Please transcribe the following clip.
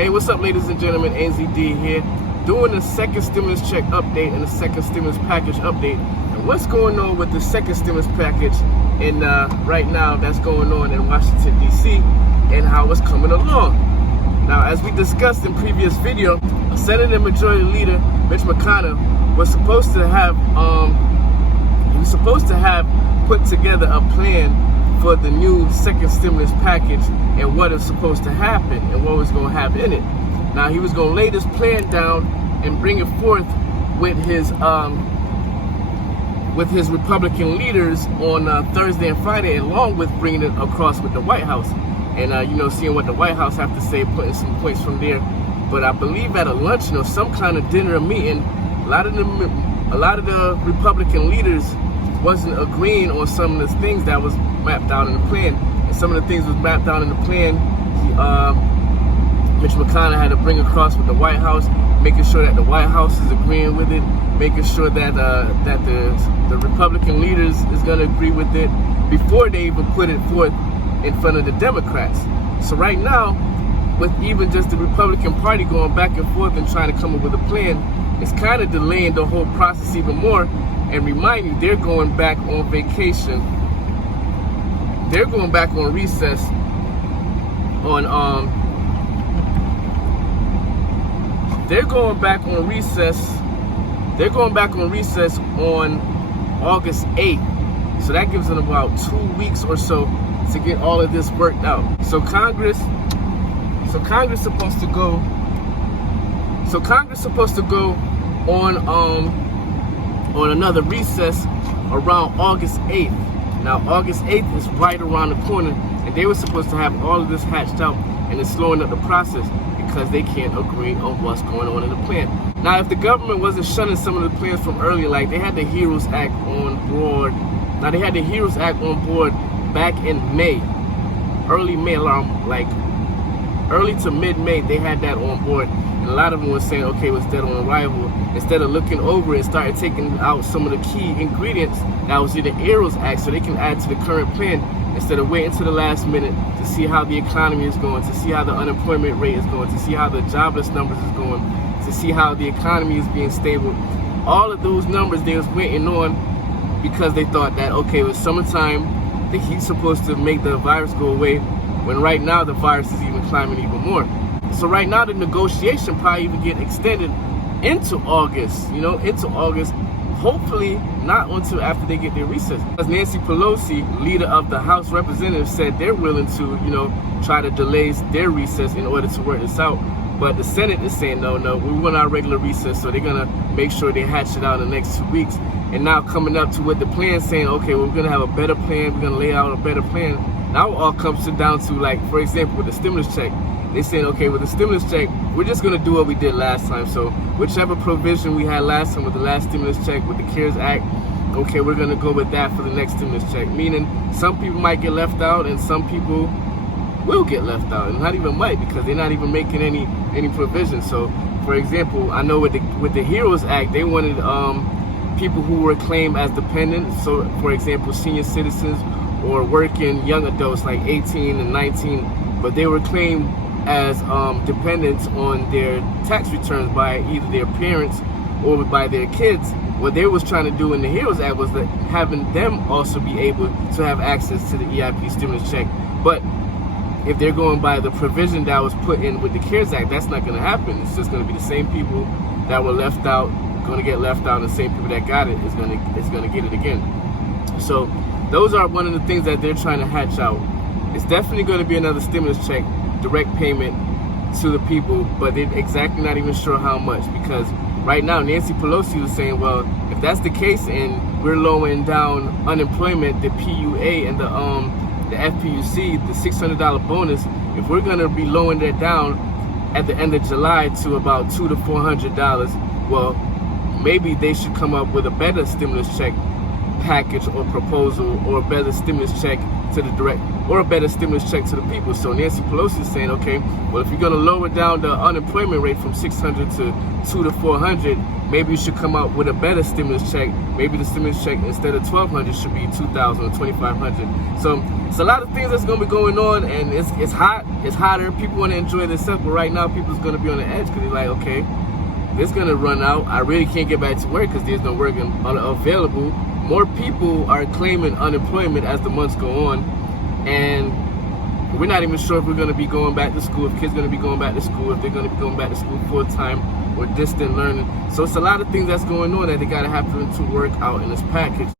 Hey, what's up, ladies and gentlemen? NZD here, doing the second stimulus check update and the second stimulus package update. And what's going on with the second stimulus package and right now that's going on in Washington, D.C. and how it's coming along. Now, as we discussed in previous video, Senate Majority Leader Mitch McConnell was supposed to have put together a plan for the new second stimulus package and what is supposed to happen and what was going to have in it. Now, he was going to lay this plan down and bring it forth with his Republican leaders on Thursday and Friday, along with bringing it across with the White House and seeing what the White House have to say, putting some points from there. But I believe at a luncheon or some kind of dinner or meeting, a lot of the Republican leaders wasn't agreeing on some of the things that was mapped out in the plan. And some of the things was mapped out in the plan, Mitch McConnell had to bring across with the White House, making sure that the White House is agreeing with it, making sure that the Republican leaders is going to agree with it before they even put it forth in front of the Democrats. So right now, with even just the Republican Party going back and forth and trying to come up with a plan, it's kind of delaying the whole process even more. And remind you, they're going back on vacation. They're going back on recess on They're going back on recess on August 8th. So that gives them about 2 weeks or so to get all of this worked out. So Congress supposed to go on another recess around August 8th. Now, August 8th is right around the corner, and they were supposed to have all of this hatched out, and it's slowing up the process because they can't agree on what's going on in the plan. Now, if the government wasn't shunning some of the plans from earlier, like they had the HEROES Act on board. Now, they had the HEROES Act on board back in May, early May, like early to mid-May, they had that on board. And a lot of them were saying, okay, it was dead on arrival. Instead of looking over it, started taking out some of the key ingredients that was in the HEROES Act so they can add to the current plan, instead of waiting to the last minute to see how the economy is going, to see how the unemployment rate is going, to see how the jobless numbers is going, to see how the economy is being stable. All of those numbers they was waiting on because they thought that, okay, it was summertime, the heat's supposed to make the virus go away, when right now the virus is even climbing even more. So right now the negotiation probably even get extended into August, hopefully not until after they get their recess. As Nancy Pelosi, leader of the House Representatives, said they're willing to, try to delay their recess in order to work this out. But the Senate is saying, no, we want our regular recess, so they're gonna make sure they hatch it out in the next 2 weeks. And now coming up to what the plan saying, okay, we're gonna have a better plan, we're gonna lay out a better plan. Now it all comes down to, like, for example, with the stimulus check. They saying, okay, with the stimulus check, we're just going to do what we did last time. So whichever provision we had last time with the last stimulus check, with the CARES Act, okay, we're going to go with that for the next stimulus check. Meaning some people might get left out and some people will get left out. And not even might, because they're not even making any provision. So, for example, I know with the HEROES Act, they wanted people who were claimed as dependents. So, for example, senior citizens or working young adults like 18 and 19, but they were claimed as dependents on their tax returns by either their parents or by their kids. What they was trying to do in the HEROES Act was that having them also be able to have access to the EIP stimulus check. But if they're going by the provision that was put in with the CARES Act, that's not going to happen. It's just going to be the same people that were left out going to get left out, and the same people that got it is going to get it again. So those are one of the things that they're trying to hatch out. It's definitely going to be another stimulus check, direct payment to the people, but they're exactly not even sure how much, because right now Nancy Pelosi was saying, well, if that's the case and we're lowering down unemployment, the PUA and the FPUC, the $600 bonus, if we're going to be lowering that down at the end of July to about $200 to $400, well, maybe they should come up with a better stimulus check package or proposal, or a better stimulus check to the direct, or a better stimulus check to the people. So Nancy Pelosi is saying, okay, well, if you're going to lower down the unemployment rate from 600 to 2 to 400, maybe you should come out with a better stimulus check. Maybe the stimulus check instead of 1,200 should be 2,000 or 2,500. So it's a lot of things that's going to be going on, and it's hot. It's hotter. People want to enjoy themselves, but right now people's going to be on the edge because they're like, okay, this going to run out. I really can't get back to work because there's no work available. More people are claiming unemployment as the months go on, and we're not even sure if we're going to be going back to school, if kids are going to be going back to school, if they're going to be going back to school full-time or distant learning. So it's a lot of things that's going on that they got to have to work out in this package.